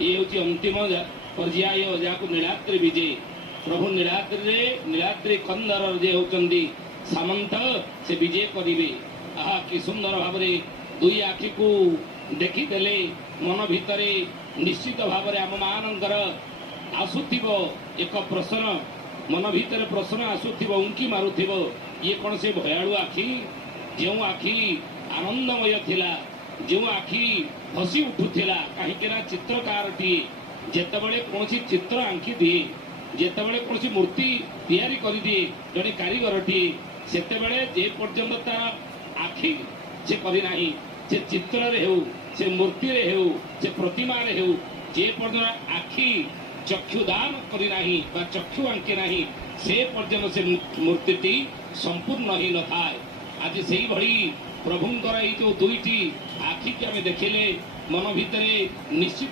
ये हूँ अंतिम पर्याय जहाँ नीलाद्रि विजय प्रभु नीलाद्रि खंडर जे होती सामंत से विजय करेंगे। आहा कि सुंदर भाव दुई आखि को देखीदेले मन भितर निश्चित भाव आम मानकर आसुथिब एक प्रश्न मन भितर प्रश्न आसुथिब उंकी मारुथिब ये कौन से भयालु आखि जो आखि आनंदमय थिला जो आखि हसी उठुला कहीं चित्रकार टी जेतेबेले कौन चित्र आंकी दिए जेतेबेले कौन मूर्ति तैयारी कर दिए जड़े कारीगर टी सेतेबेले जे पर्यंत तार आखि से करना से चित्र रे हो से मूर्ति रे हो से प्रतिमा रे हो जे पर्यंत आखि चक्षुदान करना चक्षु आंके ना से पर्यंत से मूर्ति संपूर्ण ही न थाए। आज से भली प्रभुंकर ये जो दुईटी आखि के आम देखिले मन भितर निश्चित